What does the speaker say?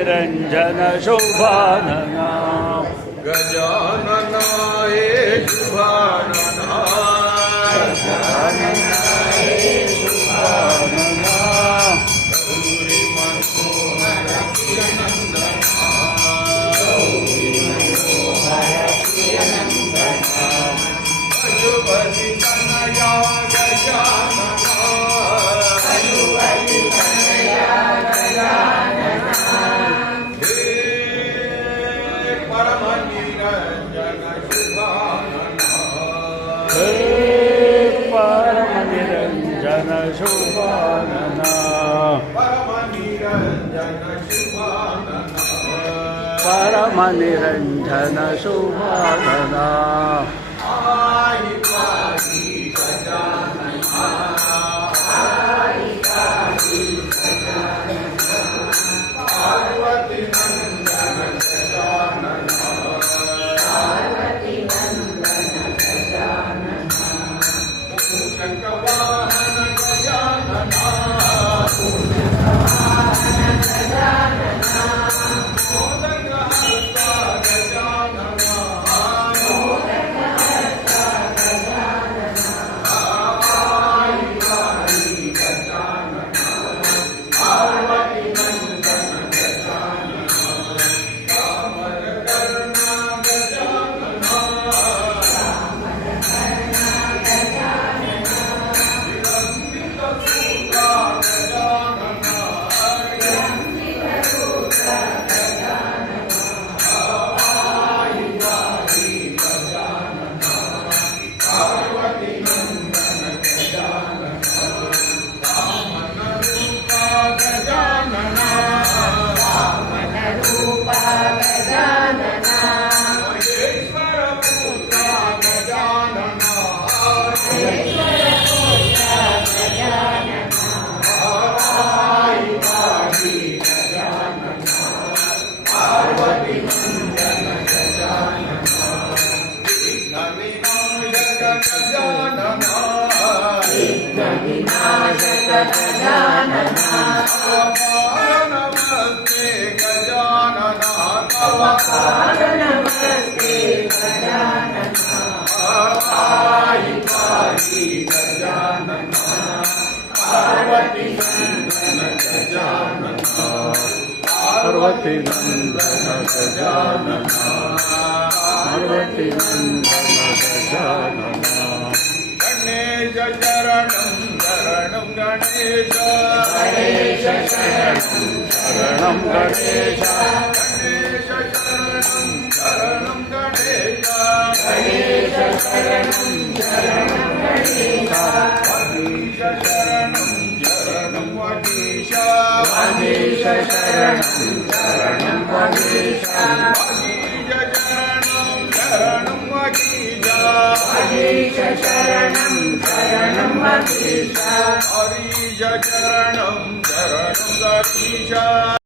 निरंजन शोभानना गजानना हे शुभानना गौरी मनोहर पशुपति तनया गजानना हे परम निरंजन शुभानना हे परम निरंजन शोभानना परम निरंजन शुभानना परम निरंजन शोभानना आई पाहि गजानना पार्वती नंदन गजानना मूषक वाहन गजानना मोदक हस्ता गजानना आई पाहि गजानना पार्वती नंदन गजानना कामर करुणा गजानना विलंबित सूता गजानना आई पाहि गजानना पार्वती नंदन गजानना वामन रूपा गजानना महेश्वर पुत्र गजानना आई पाहि गजानना पार्वती नंदन गजानना विघ्न विनायक गजानना अपार नमस्ते गजानना तव आई पाहि गजानना पार्वती नंदन गजानना पार्वती नंदन गजानना पार्वती नंदन गजानना गणेश शरणं शरणं गणेश शरणं गणेश गणेश शरणं शरणं गणेश गणेश शरणं शरणं गणेश गणेश शरणं शरणं वगीश गणेश शरणं शरणं गणेश वगीश शरणं शरणं वगीश गणेश शरणं शरणं गणेश हरीश शरणं शरणं गणेश